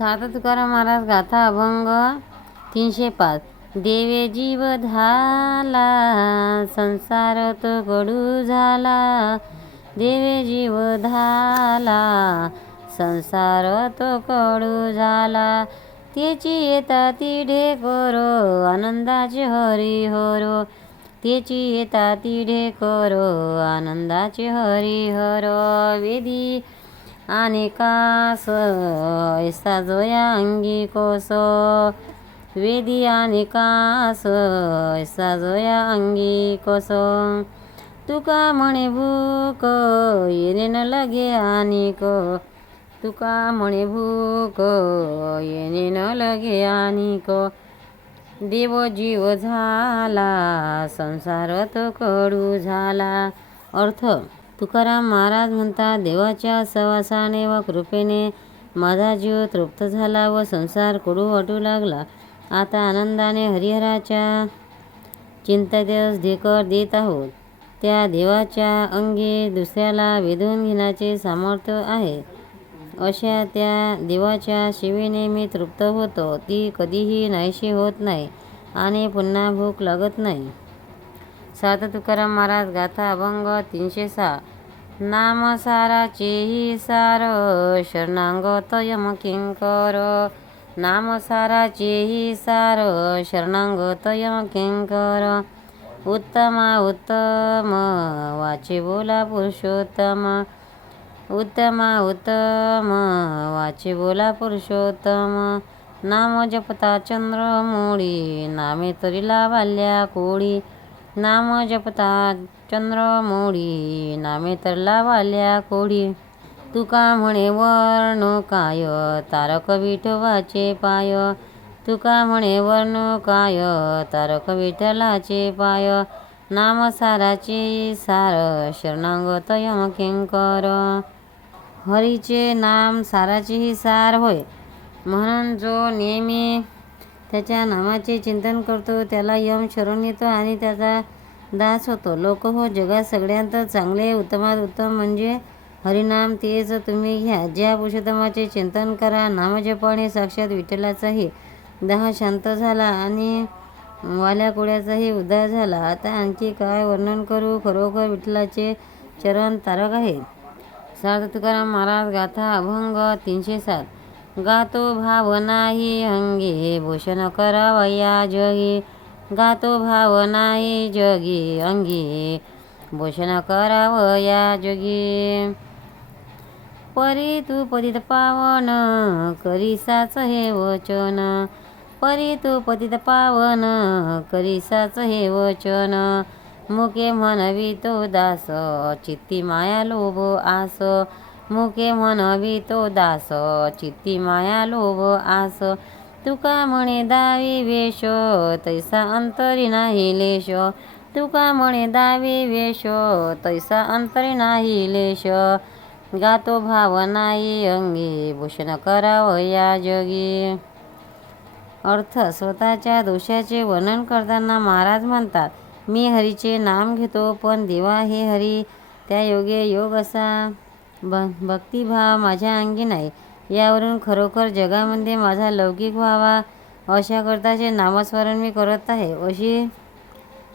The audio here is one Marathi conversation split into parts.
सात तुकाराम महाराज गाथा अभंग तीनशे पाच देवे जीव धाला संसार तो कडू झाला देवे जीव धाला संसार तो कडू झाला त्याची येता ती ढेकोरो आनंदाचे हरी होरो. त्याची येता ती ढेकोरो आनंदाचे हरी हरो. वेदी आणि कास ऐसा जोया अंगी कोस। वेदी आणि कास ऐसा जोया अंगी कोस। तुका म्हणे भूक येणे न लगे आणिक तुका म्हणे भूक येणे न लगे आणिक देव जीव झाला संसार तो कडू झाला। अर्थ तुकाराम महाराज म्हणतात देवाच्या सहवासाने व कृपेने माझा जीव तृप्त झाला व संसार कुडू वाटू लागला. आता आनंदाने हरिहराच्या चिंतदेस ढेकर देत आहोत. त्या देवाच्या अंगी दुसऱ्याला वेधून घेण्याचे सामर्थ्य आहे. अशा त्या देवाच्या शिवेने मी तृप्त होतो. ती कधीही नाहीशी होत नाही आणि पुन्हा भूक लागत नाही. सात तुकाराम महाराज गाथा अभंग तीनशे सहा. नाम साराचेही सार शरणांगत यम किंकर नाम साराचेही सार शरणांगत यम किंकर उत्तमा उत्तम वाचे बोला पुरुषोत्तम. उत्तमा उत्तम वाचे बोला पुरुषोत्तम. नाम जपता चंद्रमोळी नामे तरीला बाल्या कोळी नाम जपता चंद्रमोळी. नामे तर लावाल्या कोळी. तुका म्हणे वर्ण काय? तारक विठवाचे पाय. तुका म्हणे वर्ण काय? तारक विठ्ठलाचे पाय. नाम साराचे सार शरणांगत यमकिंकर हरीचे नाम साराचेही सार होय. म्हणून जो नेहमी त्याच्या नामाचे चिंतन करतो त्याला यम शरण येतो आणि त्याचा दास होतो. लोक हो जगात सगळ्यांत चांगले उत्तमात उत्तम म्हणजे हरिनाम. तेच तुम्ही घ्या. ज्या पुरुषोत्तमाचे चिंतन करा नामजपाने साक्षात विठ्ठलाचाही. दाह शांत झाला आणि वाल्या कुळ्याचाही उद्धार झाला. आता आणखी काय वर्णन करू? खरोखर विठ्ठलाचे चरण तारक आहे. सार्थ तुकाराम महाराज गाथा अभंग तीनशे सात. गातो भाव नाही अंगी भूषण करावया जगी. गातो भावना ही जगी अंगी भूषण करावया जगी. परी तू पतित पावन करीसाच हे वचन. परी तू पतित पावन करीसाच हे वचन. मुके म्हणवी तो दास चित्ती माया लोभ आस. मुके म्हणवी तो दास चित्ती माया लोभ आस। तुका म्हणे दावी वेश तैसा अंतरी नाही लेश। तुका म्हणे दावी वेश तैसा अंतरी नाही लेश। गातो भाव नाही अंगी भूषण करावं या जगी। अर्थ स्वतःच्या दोषाचे वर्णन करताना महाराज म्हणतात मी हरीचे नाम घेतो पण देवा हे हरी त्या योगे योग असा. भ भक्तिभाव माझ्या अंगी नाही. यावरून खरोखर जगामध्ये माझा लौकिक व्हावा अशा करताचे नामस्मरण मी करत आहे. अशी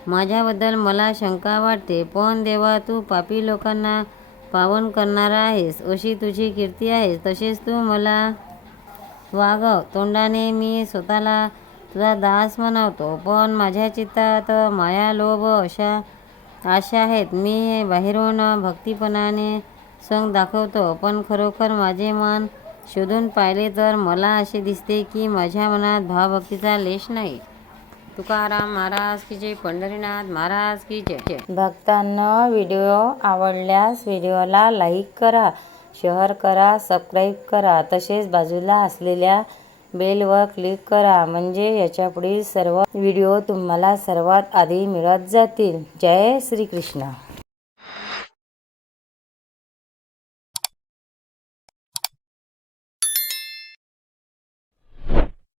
माझ्याबद्दल मला शंका वाटते. पण देवा तू पापी लोकांना पावन करणारा आहेस. अशी तुझी कीर्ती आहेस तसेच तू मला वागव. तोंडाने मी स्वतःला तुझा दास म्हणवतो पण माझ्या चित्तात माया लोभ अशा आशा आहेत. मी बाहेरून भक्तीपणाने संग दाखवतो. पण खरोखर माझे मन शोधून पाहिले तर मला असे दिसते की माझ्या मनात भावभक्तीचा लेश नाही. तुकाराम महाराज की जय. पंढरीनाथ महाराज की जय. भक्तांना व्हिडिओ आवडल्यास व्हिडिओला लाईक करा शेअर करा सबस्क्राईब करा. तसेच बाजूला असलेल्या बेलवर क्लिक करा. म्हणजे याच्यापुढील सर्व व्हिडिओ तुम्हाला सर्वात आधी मिळत जातील. जय श्रीकृष्ण.